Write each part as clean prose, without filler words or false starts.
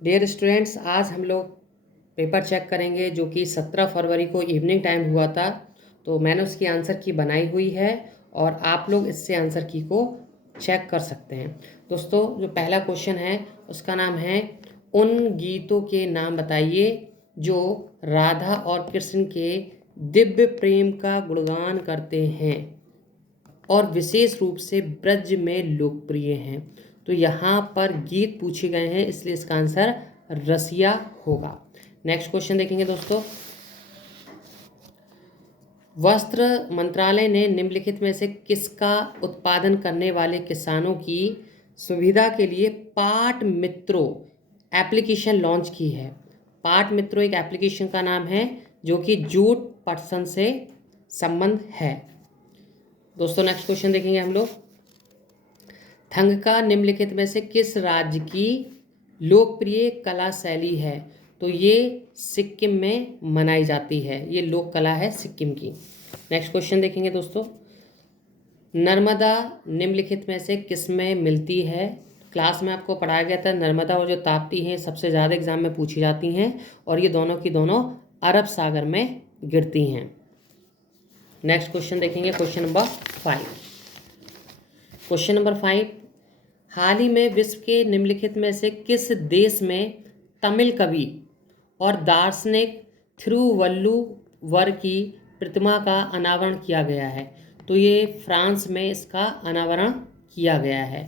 Dear students, आज हम लोग पेपर चेक करेंगे जो कि 17 फरवरी को इवनिंग टाइम हुआ था। तो मैंने उसकी आंसर की बनाई हुई है और आप लोग इससे आंसर की को चेक कर सकते हैं। दोस्तों, जो पहला क्वेश्चन है उसका नाम है, उन गीतों के नाम बताइए जो राधा और कृष्ण के दिव्य प्रेम का गुणगान करते हैं और विशेष रूप से ब्रज में लोकप्रिय हैं। तो यहाँ पर गीत पूछे गए हैं, इसलिए इसका आंसर रसिया होगा। नेक्स्ट क्वेश्चन देखेंगे दोस्तों। वस्त्र मंत्रालय ने निम्नलिखित में से किसका उत्पादन करने वाले किसानों की सुविधा के लिए पाट मित्रों एप्लीकेशन लॉन्च की है। पाट मित्रों एक एप्लीकेशन का नाम है जो कि जूट पटसन से संबंध है। दोस्तों, नेक्स्ट क्वेश्चन देखेंगे हम लोग। थंगका निम्नलिखित में से किस राज्य की लोकप्रिय कला शैली है? तो ये सिक्किम में मनाई जाती है, ये लोक कला है सिक्किम की। नेक्स्ट क्वेश्चन देखेंगे दोस्तों। नर्मदा निम्नलिखित में से किस में मिलती है? क्लास में आपको पढ़ाया गया था, नर्मदा और जो ताप्ती हैं सबसे ज़्यादा एग्जाम में पूछी जाती हैं और ये दोनों की दोनों अरब सागर में गिरती हैं। नेक्स्ट क्वेश्चन देखेंगे, क्वेश्चन नंबर 5। क्वेश्चन नंबर 5, हाल ही में विश्व के निम्नलिखित में से किस देश में तमिल कवि और दार्शनिक थिरुवल्लुवर की प्रतिमा का अनावरण किया गया है? तो ये फ्रांस में इसका अनावरण किया गया है।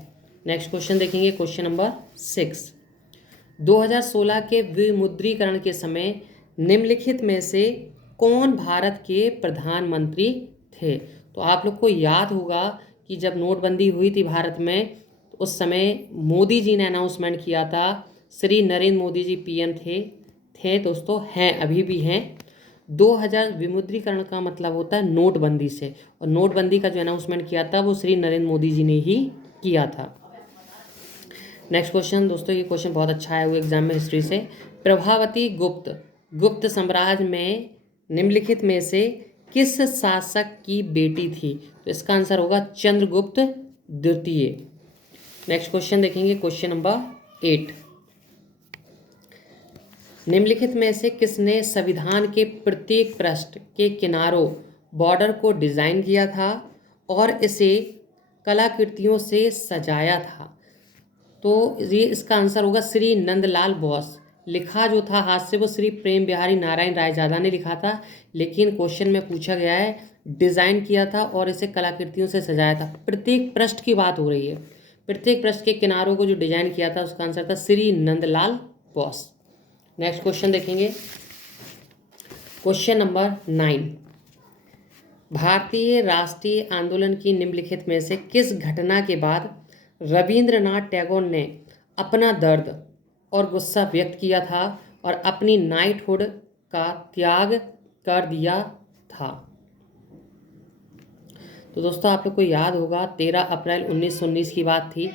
नेक्स्ट क्वेश्चन देखेंगे, क्वेश्चन नंबर 6। 2016 के विमुद्रीकरण के समय निम्नलिखित में से कौन भारत के प्रधानमंत्री थे? तो आप लोग को याद होगा कि जब नोटबंदी हुई थी भारत में, तो उस समय मोदी जी ने अनाउंसमेंट किया था। श्री नरेंद्र मोदी जी पीएम थे दोस्तों, हैं, अभी भी हैं। 2000 विमुद्रीकरण का मतलब होता है नोटबंदी से, और नोटबंदी का जो अनाउंसमेंट किया था वो श्री नरेंद्र मोदी जी ने ही किया था। नेक्स्ट क्वेश्चन दोस्तों, ये क्वेश्चन बहुत अच्छा आया हुआ एग्जाम में हिस्ट्री से। प्रभावती गुप्त साम्राज्य में निम्नलिखित में से किस शासक की बेटी थी? तो इसका आंसर होगा चंद्रगुप्त द्वितीय। नेक्स्ट क्वेश्चन देखेंगे, क्वेश्चन नंबर 8। निम्नलिखित में से किसने संविधान के प्रत्येक पृष्ठ के किनारों बॉर्डर को डिजाइन किया था और इसे कलाकृतियों से सजाया था? तो ये इसका आंसर होगा श्री नंदलाल बोस। लिखा जो था हाथ से वो श्री प्रेम बिहारी नारायण रायजादा ने लिखा था, लेकिन क्वेश्चन में पूछा गया है डिज़ाइन किया था और इसे कलाकृतियों से सजाया था। प्रत्येक पृष्ठ की बात हो रही है, प्रत्येक पृष्ठ के किनारों को जो डिजाइन किया था उसका आंसर था श्री नंदलाल बोस। नेक्स्ट क्वेश्चन देखेंगे, क्वेश्चन नंबर 9। भारतीय राष्ट्रीय आंदोलन की निम्नलिखित में से किस घटना के बाद रविंद्रनाथ टैगोर ने अपना दर्द और गुस्सा व्यक्त किया था और अपनी नाइटहुड का त्याग कर दिया था? तो दोस्तों, आप लोग को याद होगा 13 अप्रैल 1919 की बात थी,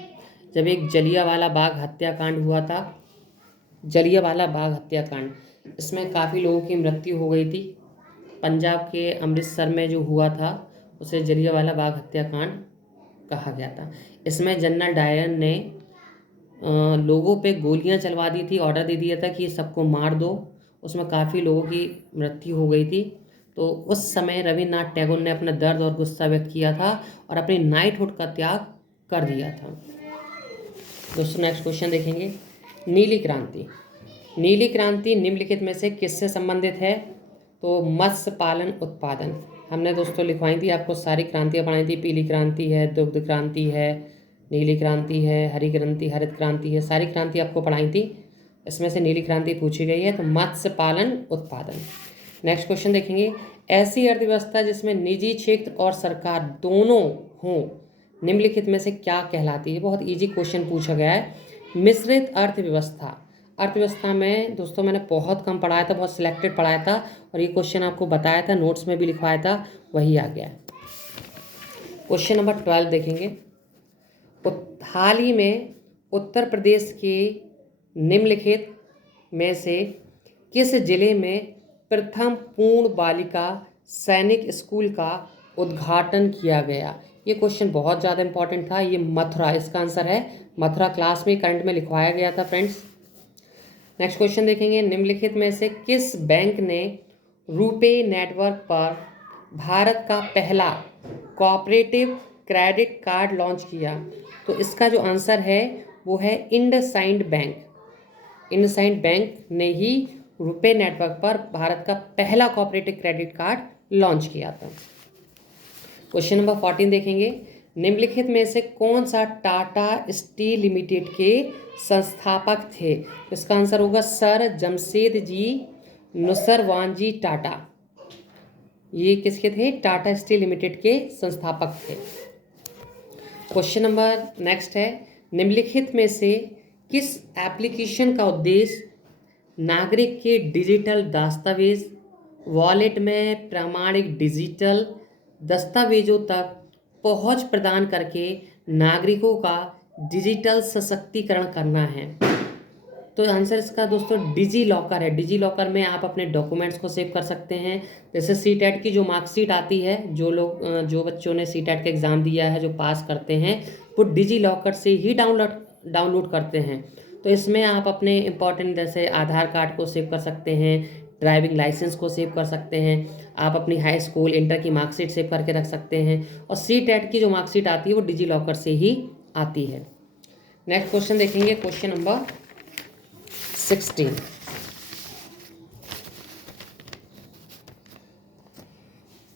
जब एक जलियांवाला बाग हत्याकांड हुआ था। जलियांवाला बाग हत्याकांड, इसमें काफ़ी लोगों की मृत्यु हो गई थी। पंजाब के अमृतसर में जो हुआ था उसे जलियांवाला बाग हत्याकांड कहा गया था। इसमें जनरल डायर ने लोगों पे गोलियां चलवा दी थी, ऑर्डर दे दिया था कि सबको मार दो। उसमें काफ़ी लोगों की मृत्यु हो गई थी। तो उस समय रविन्द्रनाथ टैगोर ने अपना दर्द और गुस्सा व्यक्त किया था और अपनी नाइटहुड का त्याग कर दिया था। दोस्तों, नेक्स्ट क्वेश्चन देखेंगे, नीली क्रांति। नीली क्रांति निम्नलिखित में से किससे संबंधित है? तो मत्स्य पालन उत्पादन। हमने दोस्तों लिखवाई थी, आपको सारी क्रांतियाँ पढ़ाई थी। पीली क्रांति है, दुग्ध क्रांति है, नीली क्रांति है, हरी क्रांति, हरित क्रांति है, सारी क्रांति आपको पढ़ाई थी। इसमें से नीली क्रांति पूछी गई है, तो मत्स्य पालन उत्पादन। नेक्स्ट क्वेश्चन देखेंगे, ऐसी अर्थव्यवस्था जिसमें निजी क्षेत्र और सरकार दोनों हों निम्नलिखित में से क्या कहलाती है? बहुत इजी क्वेश्चन पूछा गया है। मिश्रित अर्थव्यवस्था। अर्थव्यवस्था में दोस्तों मैंने बहुत कम पढ़ाया था, बहुत सिलेक्टेड पढ़ाया था, और ये क्वेश्चन आपको बताया था, नोट्स में भी लिखवाया था, वही आ गया है। क्वेश्चन नंबर 12 देखेंगे, हाल ही में उत्तर प्रदेश के निम्नलिखित में से किस जिले में प्रथम पूर्ण बालिका सैनिक स्कूल का उद्घाटन किया गया? ये क्वेश्चन बहुत ज़्यादा इंपॉर्टेंट था। ये मथुरा, इसका आंसर है मथुरा। क्लास में करंट में लिखवाया गया था फ्रेंड्स। नेक्स्ट क्वेश्चन देखेंगे, निम्नलिखित में से किस बैंक ने रुपे नेटवर्क पर भारत का पहला कोऑपरेटिव क्रेडिट कार्ड लॉन्च किया? तो इसका जो आंसर है वो है इंडसइंड बैंक। इंडसइंड बैंक ने ही रुपे नेटवर्क पर भारत का पहला कोऑपरेटिव क्रेडिट कार्ड लॉन्च किया था। क्वेश्चन नंबर 14 देखेंगे, निम्नलिखित में से कौन सा टाटा स्टील लिमिटेड के संस्थापक थे? इसका आंसर होगा सर जमशेद जी नुसरवान जी टाटा। ये किसके थे? टाटा स्टील लिमिटेड के संस्थापक थे। क्वेश्चन नंबर नेक्स्ट है, निम्नलिखित में से किस एप्लीकेशन का उद्देश्य नागरिक के डिजिटल दस्तावेज, वॉलेट में प्रामाणिक डिजिटल दस्तावेजों तक पहुंच प्रदान करके नागरिकों का डिजिटल सशक्तिकरण करना है? तो आंसर इसका दोस्तों डिजी लॉकर है। डिजी लॉकर में आप अपने डॉक्यूमेंट्स को सेव कर सकते हैं। जैसे सीटेट की जो मार्कशीट आती है, जो बच्चों ने सीटेट का एग्ज़ाम दिया है, जो पास करते हैं, वो डिजी लॉकर से ही डाउनलोड करते हैं। तो इसमें आप अपने इंपॉर्टेंट जैसे आधार कार्ड को सेव कर सकते हैं, ड्राइविंग लाइसेंस को सेव कर सकते हैं, आप अपनी हाई स्कूल इंटर की मार्कशीट सेव करके रख सकते हैं, और सीटेट की जो मार्कशीट आती है वो डिजी लॉकर से ही आती है। नेक्स्ट क्वेश्चन देखेंगे, क्वेश्चन नंबर 16।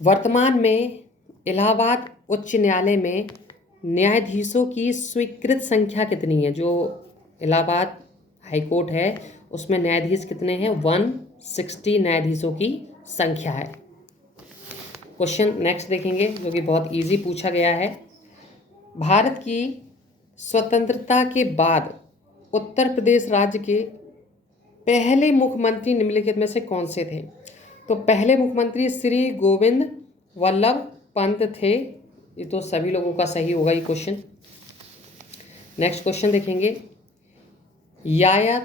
वर्तमान में इलाहाबाद उच्च न्यायालय में न्यायाधीशों की स्वीकृत संख्या कितनी है? जो इलाहाबाद हाईकोर्ट है उसमें न्यायाधीश कितने हैं? 160 न्यायाधीशों की संख्या है। क्वेश्चन नेक्स्ट देखेंगे जो कि बहुत इजी पूछा गया है। भारत की स्वतंत्रता के बाद उत्तर प्रदेश राज्य के पहले मुख्यमंत्री निम्नलिखित में से कौन से थे? तो पहले मुख्यमंत्री श्री गोविंद वल्लभ पंत थे। ये तो सभी लोगों का सही होगा ये क्वेश्चन। नेक्स्ट क्वेश्चन देखेंगे, याया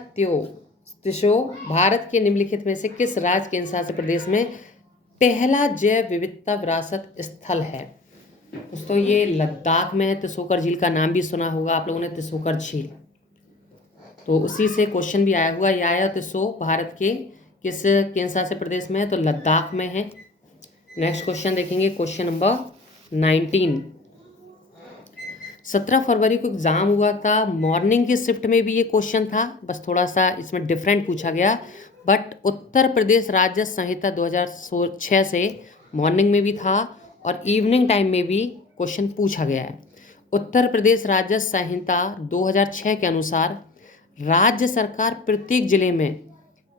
त्सो भारत के निम्नलिखित में से किस राज्य केंद्र शासित प्रदेश में पहला जैव विविधता विरासत स्थल है? दोस्तों ये लद्दाख में है। त्सोकर झील का नाम भी सुना होगा आप लोगों ने, त्सोकर झील। तो उसी से क्वेश्चन भी आया हुआ। याया त्सो भारत के किस केंद्र शासित प्रदेश में है? तो लद्दाख में है। नेक्स्ट क्वेश्चन देखेंगे, क्वेश्चन नंबर 19। 17 फरवरी को एग्ज़ाम हुआ था, मॉर्निंग की शिफ्ट में भी ये क्वेश्चन था, बस थोड़ा सा इसमें डिफरेंट पूछा गया। बट उत्तर प्रदेश राज्य संहिता 2006 से मॉर्निंग में भी था और इवनिंग टाइम में भी क्वेश्चन पूछा गया है। उत्तर प्रदेश राज्य संहिता 2006 के अनुसार राज्य सरकार प्रत्येक जिले में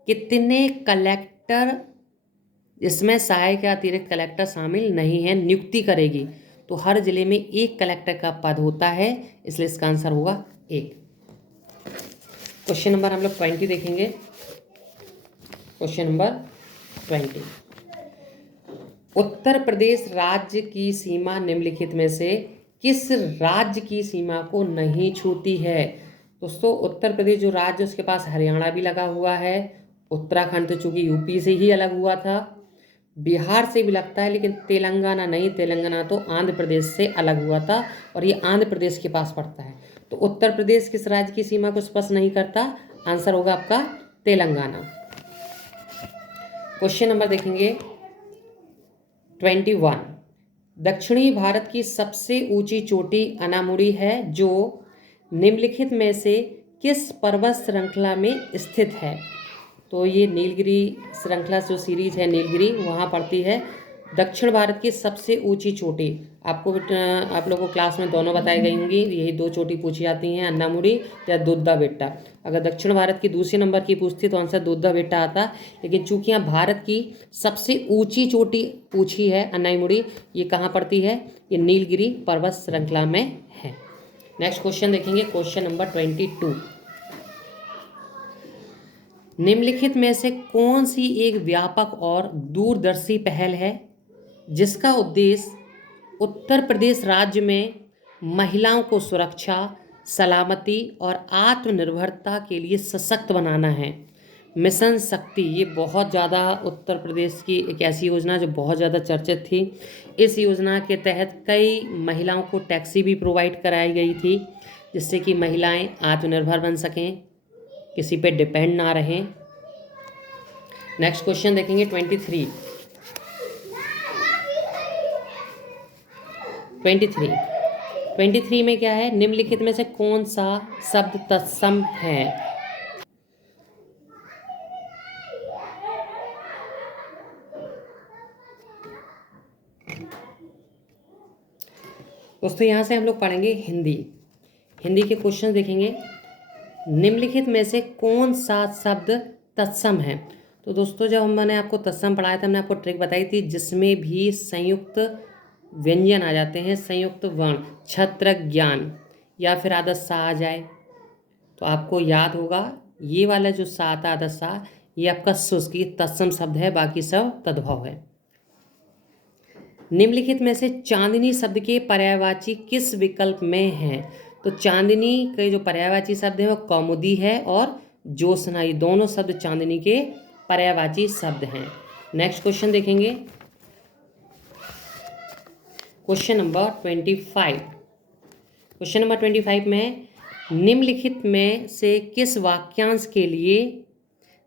कितने कलेक्टर, इसमें सहायक या अतिरिक्त कलेक्टर शामिल नहीं है, नियुक्ति करेगी? तो हर जिले में एक कलेक्टर का पद होता है, इसलिए इसका आंसर होगा 1। क्वेश्चन नंबर हम लोग 20 देखेंगे। क्वेश्चन नंबर 20, उत्तर प्रदेश राज्य की सीमा निम्नलिखित में से किस राज्य की सीमा को नहीं छूती है? दोस्तों उत्तर प्रदेश जो राज्य उसके पास हरियाणा भी लगा हुआ है, उत्तराखंड तो चूंकि यूपी से ही अलग हुआ था, बिहार से भी लगता है, लेकिन तेलंगाना नहीं, तेलंगाना तो आंध्र प्रदेश से अलग हुआ था और ये आंध्र प्रदेश के पास पड़ता है। तो उत्तर प्रदेश किस राज्य की सीमा को स्पर्श नहीं करता? आंसर होगा आपका तेलंगाना। क्वेश्चन नंबर देखेंगे 21। दक्षिणी भारत की सबसे ऊंची चोटी अनामुड़ी है, जो निम्नलिखित में से किस पर्वत श्रृंखला में स्थित है? तो ये नीलगिरी श्रृंखला जो सीरीज है नीलगिरी, वहाँ पड़ती है। दक्षिण भारत की सबसे ऊंची चोटी आप लोगों को क्लास में दोनों बताई गई होंगी। यही 2 चोटी पूछी जाती हैं, अन्नामुड़ी या दुद्धा बेट्टा। अगर दक्षिण भारत की दूसरे नंबर की पूछती तो आंसर दुद्धा बेट्टा आता, लेकिन चूंकि यहाँ भारत की सबसे ऊंची चोटी पूछी है अन्नामुड़ी, ये कहाँ पड़ती है? ये नीलगिरी पर्वत श्रृंखला में है। नेक्स्ट क्वेश्चन देखेंगे, क्वेश्चन नंबर 22। निम्नलिखित में से कौन सी एक व्यापक और दूरदर्शी पहल है जिसका उद्देश्य उत्तर प्रदेश राज्य में महिलाओं को सुरक्षा, सलामती और आत्मनिर्भरता के लिए सशक्त बनाना है? मिशन शक्ति, ये बहुत ज़्यादा उत्तर प्रदेश की एक ऐसी योजना जो बहुत ज़्यादा चर्चित थी। इस योजना के तहत कई महिलाओं को टैक्सी भी प्रोवाइड कराई गई थी, जिससे कि महिलाएं आत्मनिर्भर बन सकें। किसी पे डिपेंड ना रहें। नेक्स्ट क्वेश्चन देखेंगे 23। 23 में क्या है, निम्नलिखित में से कौन सा शब्द तत्सम है? दोस्तों यहाँ से हम लोग पढ़ेंगे हिंदी के क्वेश्चन देखेंगे। निम्नलिखित में से कौन सा शब्द तत्सम है? तो दोस्तों जब मैंने आपको तत्सम पढ़ाया था, मैंने आपको ट्रिक बताई थी, जिसमें भी संयुक्त व्यंजन आ जाते हैं, संयुक्त वर्ण, छत्र ज्ञान या फिर आदत सा आ जाए, तो आपको याद होगा ये वाला जो सा आता आदत सा, ये आपका शुष्क, ये तत्सम शब्द है, बाकी सब तद्भव है। निम्नलिखित में से चांदनी शब्द के पर्यायवाची किस विकल्प में है? तो चांदनी के जो पर्यायवाची शब्द है वो कौमुदी है और ज्योत्सना, ये दोनों शब्द चांदनी के पर्यायवाची शब्द हैं। नेक्स्ट क्वेश्चन देखेंगे, क्वेश्चन नंबर 25। क्वेश्चन नंबर 25 में निम्नलिखित में से किस वाक्यांश के लिए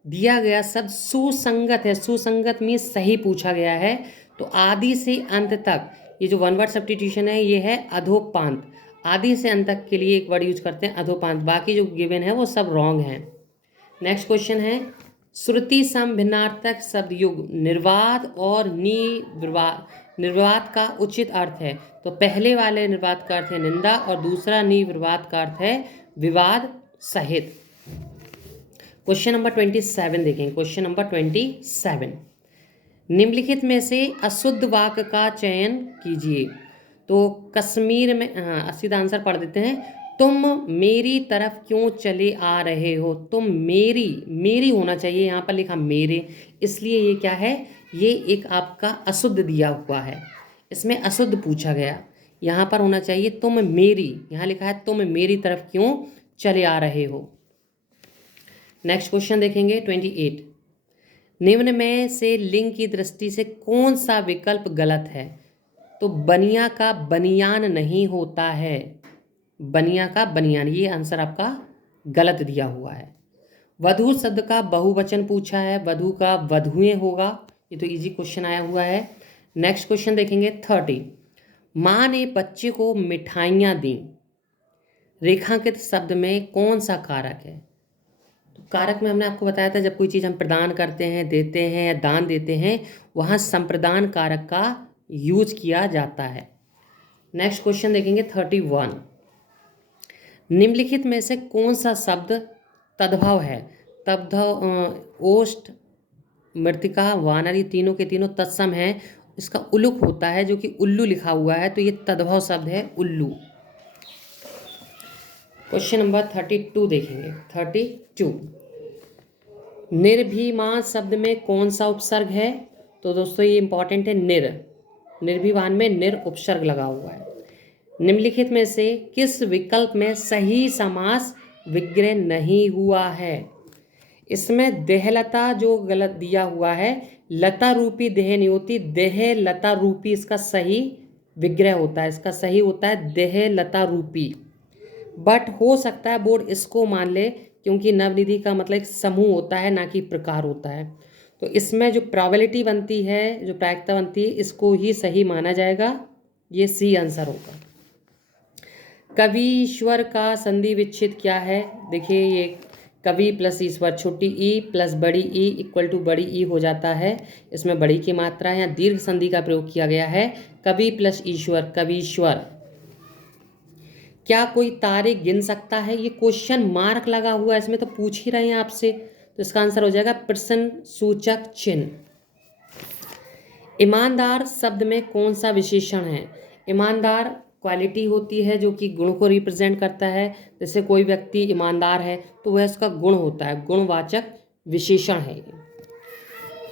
दिया गया शब्द सुसंगत है? सुसंगत में सही पूछा गया है। तो आदि से अंत तक, ये जो वन वर्ड सब्स्टिट्यूशन है ये है अधोपांत। आदि से अंत तक के लिए एक वर्ड यूज करते हैं अधोपांत, बाकी जो गिवन है वो सब रॉन्ग है। नेक्स्ट क्वेश्चन है, श्रुति सम भिन्नार्थक शब्द युग निर्वात और निर्वात का उचित अर्थ है? तो पहले वाले निर्वात का अर्थ है निंदा और दूसरा निर्वात का अर्थ है विवाद सहित। क्वेश्चन नंबर 27 देखेंगे। क्वेश्चन नंबर 27, निम्नलिखित में से अशुद्ध वाक्य का चयन कीजिए। तो कश्मीर में, हाँ सीधा आंसर पढ़ देते हैं, तुम मेरी तरफ क्यों चले आ रहे हो? तुम मेरी होना चाहिए, यहाँ पर लिखा मेरे, इसलिए ये क्या है, ये एक आपका अशुद्ध दिया हुआ है, इसमें अशुद्ध पूछा गया। यहाँ पर होना चाहिए तुम मेरी, यहाँ लिखा है तुम मेरी तरफ क्यों चले आ रहे हो। नेक्स्ट क्वेश्चन देखेंगे 28, निम्न में से लिंग की दृष्टि से कौन सा विकल्प गलत है? तो बनिया का बनियान नहीं होता है, बनिया का बनियान, ये आंसर आपका गलत दिया हुआ है। वधू शब्द का बहुवचन पूछा है, वधू का वधुएं होगा, ये तो इजी क्वेश्चन आया हुआ है। नेक्स्ट क्वेश्चन देखेंगे 30, माँ ने बच्चे को मिठाइयाँ दी, रेखांकित शब्द में कौन सा कारक है? तो कारक में हमने आपको बताया था, जब कोई चीज़ हम प्रदान करते हैं, देते हैं या दान देते हैं, वहाँ संप्रदान कारक का यूज किया जाता है। नेक्स्ट क्वेश्चन देखेंगे 31, निम्नलिखित में से कौन सा शब्द तद्भव है? तद्भव ओष्ठ, मृतिका, वानर, ये तीनों के तीनों तत्सम हैं। इसका उलुक होता है जो कि उल्लू लिखा हुआ है, तो ये तद्भव शब्द है उल्लू। क्वेश्चन नंबर 32 देखेंगे। 32, निर्भीमान शब्द में कौन सा उपसर्ग है? तो दोस्तों ये इंपॉर्टेंट है, निर्भीमान में निर उपसर्ग लगा हुआ है। निम्नलिखित में से किस विकल्प में सही समास विग्रह नहीं हुआ है? इसमें देहलता जो गलत दिया हुआ है, लता रूपी देह नहीं होती, देह लता रूपी इसका सही विग्रह होता है, इसका सही होता है देह लता रूपी। बट हो सकता है बोर्ड इसको मान ले, क्योंकि नवनिधि का मतलब एक समूह होता है ना कि प्रकार होता है, तो इसमें जो प्रोबेबिलिटी बनती है, जो प्रायिकता बनती है, इसको ही सही माना जाएगा, ये सी आंसर होगा। कवि ईश्वर का संधि विच्छेद क्या है? देखिए ये कवि प्लस ईश्वर, छोटी ई प्लस बड़ी ई इक्वल टू बड़ी ई हो जाता है, इसमें बड़ी की मात्रा है, यहाँ दीर्घ संधि का प्रयोग किया गया है। कवि प्लस ईश्वर, कवीश्वर। क्या कोई तारे गिन सकता है? ये क्वेश्चन मार्क लगा हुआ है, इसमें तो पूछ ही रहे हैं आपसे, तो इसका आंसर हो जाएगा प्रश्न सूचक चिन्ह। ईमानदार शब्द में कौन सा विशेषण है? ईमानदार क्वालिटी होती है जो कि गुण को रिप्रेजेंट करता है, जैसे कोई व्यक्ति ईमानदार है तो वह उसका गुण होता है, गुणवाचक विशेषण है।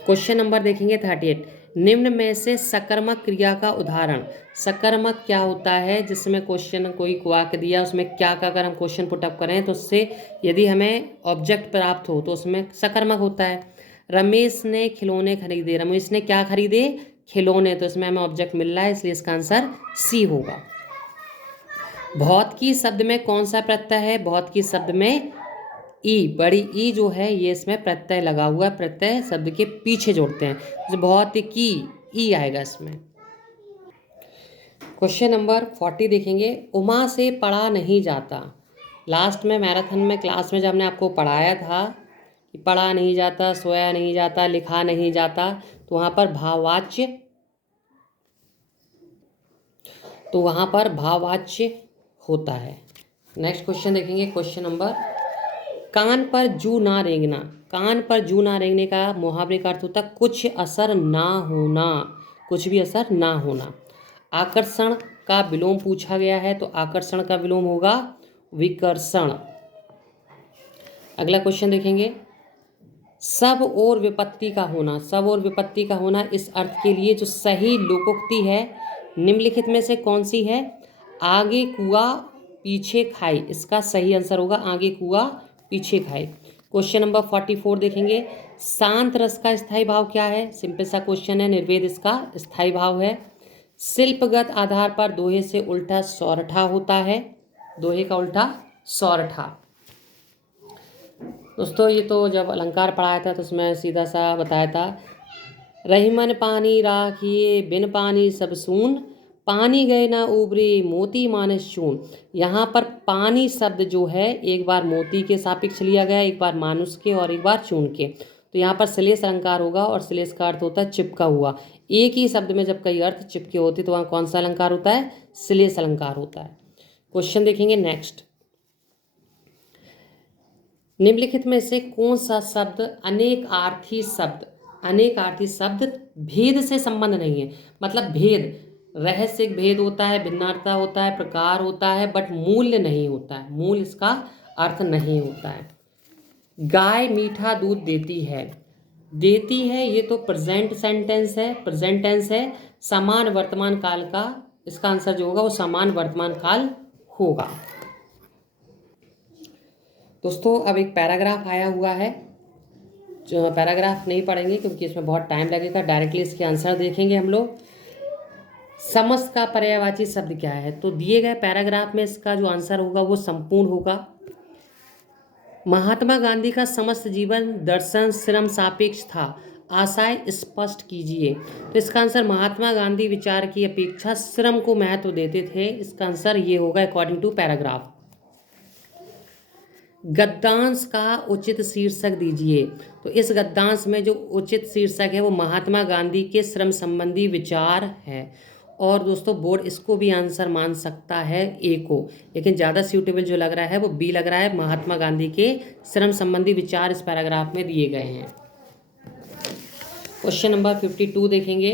क्वेश्चन नंबर देखेंगे 38, निम्न में से सकर्मक क्रिया का उदाहरण। सकर्मक क्या होता है? जिसमें क्वेश्चन कोई वाक्य दिया, उसमें क्या का अगर हम क्वेश्चन पुटअप करें तो उससे यदि हमें ऑब्जेक्ट प्राप्त हो तो उसमें सकर्मक होता है। रमेश ने खिलौने खरीदे, रमेश ने क्या खरीदे? खिलौने, तो इसमें हमें ऑब्जेक्ट मिल रहा है, इसलिए इसका आंसर सी होगा। भौतिकी शब्द में कौन सा प्रत्यय है? भौतिकी शब्द में ई, बड़ी ई जो है ये इसमें प्रत्यय लगा हुआ है, प्रत्यय शब्द के पीछे जोड़ते हैं, जैसे बहुत की, ई आएगा इसमें। क्वेश्चन नंबर 40 देखेंगे, उमा से पढ़ा नहीं जाता। लास्ट में मैराथन में क्लास में जब हमने आपको पढ़ाया था कि पढ़ा नहीं जाता, सोया नहीं जाता, लिखा नहीं जाता, तो वहाँ पर भाववाच्य, तो वहाँ पर भाववाच्य होता है। नेक्स्ट क्वेश्चन देखेंगे, क्वेश्चन नंबर, कान पर जू ना रेंगना। कान पर जू ना रेंगने का मुहावरे का अर्थ होता है कुछ असर ना होना, कुछ भी असर ना होना। आकर्षण का विलोम पूछा गया है, तो आकर्षण का विलोम होगा विकर्षण। अगला क्वेश्चन देखेंगे, सब और विपत्ति का होना। सब और विपत्ति का होना इस अर्थ के लिए जो सही लोकोक्ति है निम्नलिखित में से कौन सी है? आगे कुआ पीछे खाई, इसका सही आंसर होगा आगे कुआ पीछे खाई। क्वेश्चन नंबर 44 देखेंगे, शांत रस का स्थायी भाव क्या है? सिंपल सा क्वेश्चन है, निर्वेद इसका स्थायी भाव है। शिल्पगत आधार पर दोहे से उल्टा सौरठा होता है, दोहे का उल्टा सौरठा। दोस्तों ये तो जब अलंकार पढ़ाया था तो उसमें सीधा सा बताया था, रहीमन पानी राखिए बिन पानी सब सून, पानी गए ना उबरे मोती मानस चून। यहाँ पर पानी शब्द जो है एक बार मोती के सापेक्ष लिया गया, एक बार मानुष के और एक बार चून के, तो यहाँ पर श्लेष अलंकार होगा और श्लेष का अर्थ होता है चिपका हुआ। एक ही शब्द में जब कई अर्थ चिपके होते तो वहाँ कौन सा अलंकार होता है? श्लेष अलंकार होता है। क्वेश्चन देखेंगे नेक्स्ट, निम्नलिखित में से कौन सा शब्द अनेकार्थी शब्द, अनेकार्थी शब्द भेद से संबंध नहीं है? मतलब भेद, रहस्य भेद होता है, भिन्नता होता है, प्रकार होता है, बट मूल्य नहीं होता है, मूल इसका अर्थ नहीं होता है। गाय मीठा दूध देती है, देती है ये तो प्रेजेंट सेंटेंस है, प्रेजेंट टेंस है, समान वर्तमान काल का, इसका आंसर जो होगा वो समान वर्तमान काल होगा। दोस्तों अब एक पैराग्राफ आया हुआ है, जो पैराग्राफ नहीं पढ़ेंगे क्योंकि इसमें बहुत टाइम लगेगा, डायरेक्टली इसके आंसर देखेंगे हम लोग। समस्त का पर्यायवाची शब्द क्या है? तो दिए गए पैराग्राफ में इसका जो आंसर होगा वो संपूर्ण होगा। महात्मा गांधी का समस्त जीवन दर्शन श्रम सापेक्ष था, आशय स्पष्ट कीजिए। तो इसका आंसर महात्मा गांधी विचार की अपेक्षा श्रम को महत्व देते थे, इसका आंसर ये होगा अकॉर्डिंग टू पैराग्राफ। गद्यांश का उचित शीर्षक दीजिए। तो इस गद्यांश में जो उचित शीर्षक है वो महात्मा गांधी के श्रम संबंधी विचार है, और दोस्तों बोर्ड इसको भी आंसर मान सकता है ए को, लेकिन ज़्यादा सूटेबल जो लग रहा है वो बी लग रहा है, महात्मा गांधी के श्रम संबंधी विचार इस पैराग्राफ में दिए गए हैं। क्वेश्चन नंबर 52 देखेंगे,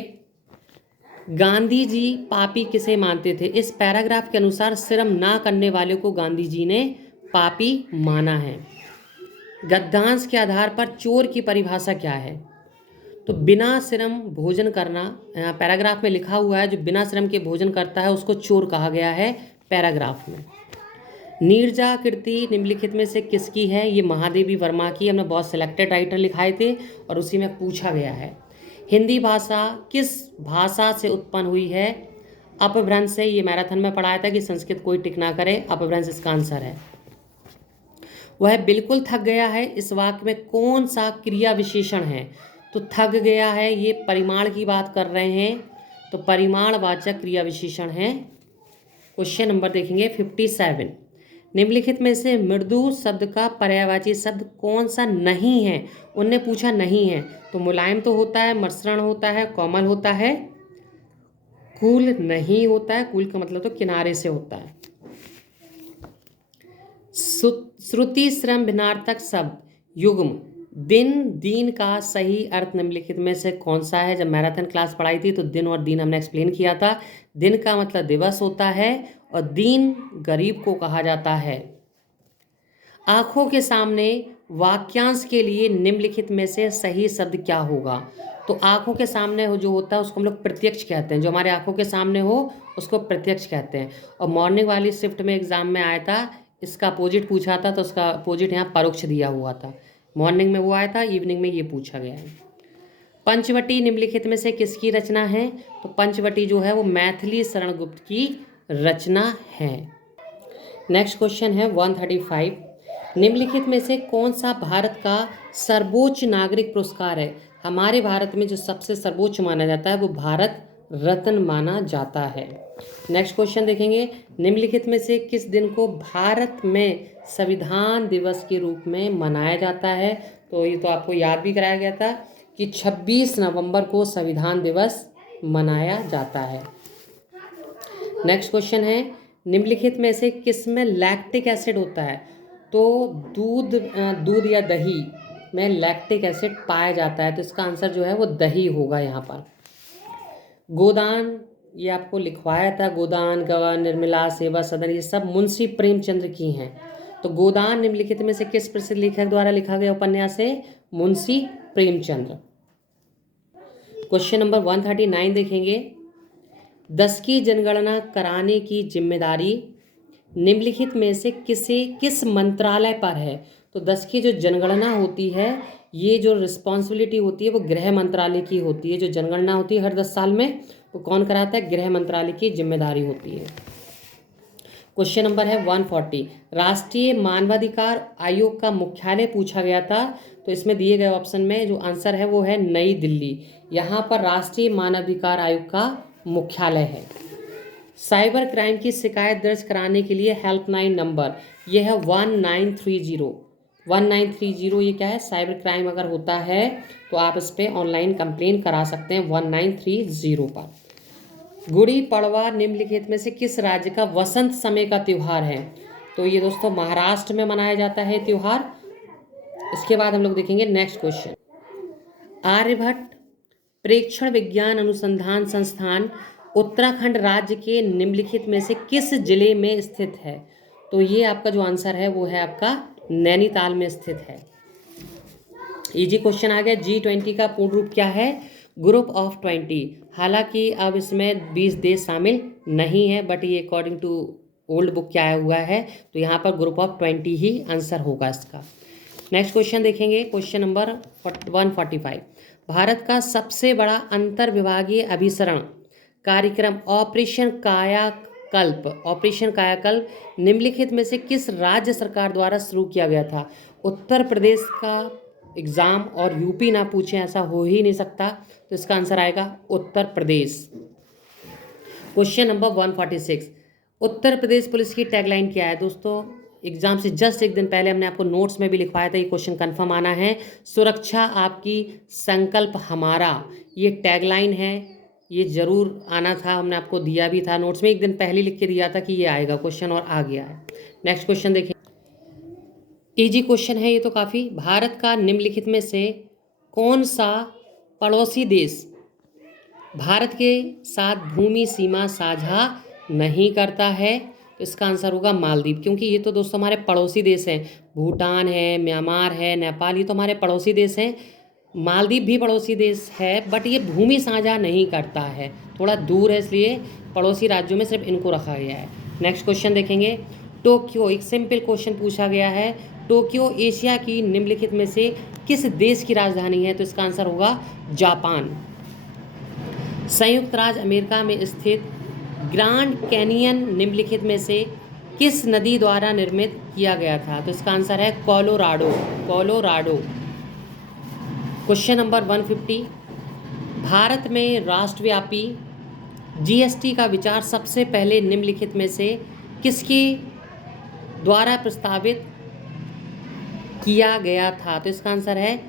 गांधी जी पापी किसे मानते थे? इस पैराग्राफ के अनुसार श्रम ना करने वाले को गांधी जी ने पापी माना है। गद्यांश के आधार पर चोर की परिभाषा क्या है? तो बिना श्रम भोजन करना, यहाँ पैराग्राफ में लिखा हुआ है जो बिना श्रम के भोजन करता है उसको चोर कहा गया है पैराग्राफ में। नीरजा कृति निम्नलिखित में से किसकी है? ये महादेवी वर्मा की, हमने बहुत सिलेक्टेड राइटर लिखाए थे और उसी में पूछा गया है। हिंदी भाषा किस भाषा से उत्पन्न हुई है? अपभ्रंश से, ये मैराथन में पढ़ाया था कि संस्कृत कोई टिक ना करे, अपभ्रंश इसका आंसर है। वह बिल्कुल थक गया है, इस वाक्य में कौन सा क्रिया विशेषण है? तो थक गया है ये परिमाण की बात कर रहे हैं, तो परिमाणवाचक क्रिया विशेषण है। क्वेश्चन नंबर देखेंगे 57, निम्नलिखित में से मृदु शब्द का पर्यायवाची शब्द कौन सा नहीं है? उनने पूछा नहीं है, तो मुलायम तो होता है, मसृण होता है, कोमल होता है, कूल नहीं होता है, कूल का मतलब तो किनारे से होता है। श्रुति श्रम भिन्नार्थक शब्द युग्म दिन दीन का सही अर्थ निम्नलिखित में से कौन सा है? जब मैराथन क्लास पढ़ाई थी तो दिन और दीन हमने एक्सप्लेन किया था। दिन का मतलब दिवस होता है और दीन गरीब को कहा जाता है। आंखों के सामने वाक्यांश के लिए निम्नलिखित में से सही शब्द क्या होगा? तो आंखों के सामने जो होता है उसको हम लोग प्रत्यक्ष कहते हैं, जो हमारे आंखों के सामने हो उसको प्रत्यक्ष कहते हैं। और मॉर्निंग वाली शिफ्ट में एग्जाम में आया था, इसका अपोजिट पूछा था, तो उसका अपोजिट यहाँ परोक्ष दिया हुआ था। मॉर्निंग में वो आया था, इवनिंग में ये पूछा गया है। पंचवटी निम्नलिखित में से किसकी रचना है? तो पंचवटी जो है वो मैथिली शरण गुप्त की रचना है। नेक्स्ट क्वेश्चन है 135, निम्नलिखित में से कौन सा भारत का सर्वोच्च नागरिक पुरस्कार है? हमारे भारत में जो सबसे सर्वोच्च माना जाता है वो भारत रत्न माना जाता है। नेक्स्ट क्वेश्चन देखेंगे, निम्नलिखित में से किस दिन को भारत में संविधान दिवस के रूप में मनाया जाता है? तो ये तो आपको याद भी कराया गया था कि 26 नवंबर को संविधान दिवस मनाया जाता है। नेक्स्ट क्वेश्चन है, निम्नलिखित में से किसमें लैक्टिक एसिड होता है? तो दूध या दही में लैक्टिक एसिड पाया जाता है, तो इसका आंसर जो है वो दही होगा यहाँ पर। गोदान, ये आपको लिखवाया था, गोदान, गबन, निर्मला, सेवा सदन, ये सब मुंशी प्रेमचंद्र की हैं। तो गोदान निम्नलिखित में से किस प्रसिद्ध लेखक द्वारा लिखा गया उपन्यास है? मुंशी प्रेमचंद्र। क्वेश्चन नंबर 139 देखेंगे, 10 की जनगणना कराने की जिम्मेदारी निम्नलिखित में से किस मंत्रालय पर है? तो 10 की जो जनगणना होती है, ये जो रिस्पॉन्सिबिलिटी होती है वो गृह मंत्रालय की होती है। जो जनगणना होती है हर 10 साल में, वो कौन कराता है? गृह मंत्रालय की जिम्मेदारी होती है। क्वेश्चन नंबर है 140, राष्ट्रीय मानवाधिकार आयोग का मुख्यालय पूछा गया था, तो इसमें दिए गए ऑप्शन में जो आंसर है वो है नई दिल्ली। यहाँ पर राष्ट्रीय मानवाधिकार आयोग का मुख्यालय है। साइबर क्राइम की शिकायत दर्ज कराने के लिए हेल्पलाइन नंबर यह है 1930। 1930 ये क्या है? साइबर क्राइम अगर होता है तो आप इस पर ऑनलाइन कंप्लेन करा सकते हैं 1930 पर। गुड़ी पड़वा निम्नलिखित में से किस राज्य का वसंत समय का त्यौहार है? तो ये दोस्तों महाराष्ट्र में मनाया जाता है त्यौहार। इसके बाद हम लोग देखेंगे नेक्स्ट क्वेश्चन, आर्यभट्ट प्रेक्षण विज्ञान अनुसंधान संस्थान उत्तराखंड राज्य के निम्नलिखित में से किस जिले में स्थित है? तो ये आपका जो आंसर है वो है आपका नैनीताल में स्थित है। इजी क्वेश्चन आ गया, G20 का पूर्ण रूप क्या है? Group of 20। हालांकि अब इसमें 20 देश शामिल नहीं है, बट ये अकॉर्डिंग टू ओल्ड बुक क्या आया हुआ है, तो यहाँ पर ग्रुप ऑफ 20 ही आंसर होगा इसका। नेक्स्ट क्वेश्चन देखेंगे, क्वेश्चन नंबर 145, भारत का सबसे बड़ा अंतर विभागीय अभिसरण कार्यक्रम ऑपरेशन कायाकल्प निम्नलिखित में से किस राज्य सरकार द्वारा शुरू किया गया था? उत्तर प्रदेश का एग्जाम और यूपी ना पूछे ऐसा हो ही नहीं सकता, तो इसका आंसर आएगा Uttar Pradesh. Question number 146, Uttar Pradesh police की टैगलाइन क्या है? दोस्तों एग्जाम से जस्ट एक दिन पहले हमने आपको नोट्स में भी लिखवाया था, ये क्वेश्चन कंफर्म आना है, सुरक्षा आपकी संकल्प हमारा, ये टैगलाइन है, ये जरूर आना था, हमने आपको दिया भी था नोट्स में, एक दिन पहले लिख के दिया था कि ये आएगा क्वेश्चन और आ गया है। नेक्स्ट क्वेश्चन देखें, इजी क्वेश्चन है ये तो काफ़ी, भारत का निम्नलिखित में से कौन सा पड़ोसी देश भारत के साथ भूमि सीमा साझा नहीं करता है? तो इसका आंसर होगा मालदीव, क्योंकि ये तो दोस्तों हमारे पड़ोसी देश हैं, भूटान है, म्यांमार है, नेपाल, ये तो हमारे पड़ोसी देश हैं। मालदीव भी पड़ोसी देश है, बट ये भूमि साझा नहीं करता है, थोड़ा दूर है, इसलिए पड़ोसी राज्यों में सिर्फ इनको रखा गया है। नेक्स्ट क्वेश्चन देखेंगे, टोक्यो, एक सिंपल क्वेश्चन पूछा गया है, टोक्यो एशिया की निम्नलिखित में से किस देश की राजधानी है? तो इसका आंसर होगा जापान। संयुक्त राज्य अमेरिका में स्थित ग्रांड कैनियन निम्नलिखित में से किस नदी द्वारा निर्मित किया गया था? तो इसका आंसर है कोलोराडो। क्वेश्चन नंबर 150, भारत में राष्ट्रव्यापी जीएसटी का विचार सबसे पहले निम्नलिखित में से किसके द्वारा प्रस्तावित किया गया था? तो इसका आंसर है,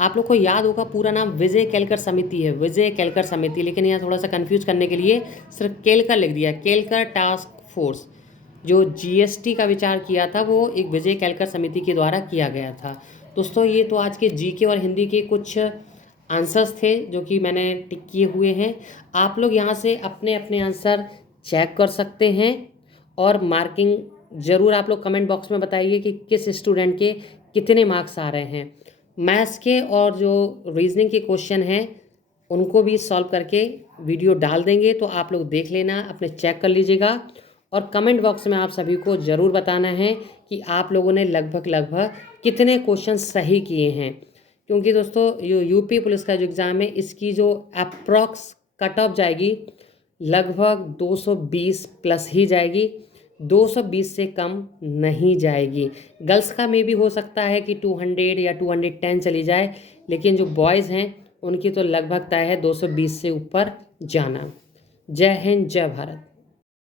आप लोग को याद होगा पूरा नाम विजय केलकर समिति है, विजय केलकर समिति, लेकिन यहाँ थोड़ा सा कंफ्यूज करने के लिए सिर्फ केलकर लिख दिया, केलकर टास्क फोर्स। जो जीएसटी का विचार किया था वो एक विजय केलकर समिति के द्वारा किया गया था। दोस्तों ये तो आज के जीके और हिंदी के कुछ आंसर्स थे जो कि मैंने टिक किए हुए हैं। आप लोग यहाँ से अपने अपने आंसर चेक कर सकते हैं और मार्किंग ज़रूर आप लोग कमेंट बॉक्स में बताइए कि किस स्टूडेंट के कितने मार्क्स आ रहे हैं। मैथ्स के और जो रीजनिंग के क्वेश्चन हैं उनको भी सॉल्व करके वीडियो डाल देंगे, तो आप लोग देख लेना, अपने चेक कर लीजिएगा और कमेंट बॉक्स में आप सभी को ज़रूर बताना है कि आप लोगों ने लगभग कितने क्वेश्चन सही किए हैं। क्योंकि दोस्तों जो यूपी पुलिस का जो एग्ज़ाम है इसकी जो अप्रॉक्स कट ऑफ जाएगी लगभग 220 प्लस ही जाएगी, 220 से कम नहीं जाएगी। गर्ल्स का में भी हो सकता है कि 200 या 210 चली जाए, लेकिन जो बॉयज़ हैं उनकी तो लगभग तय है 220 से ऊपर जाना। जय हिंद, जय भारत।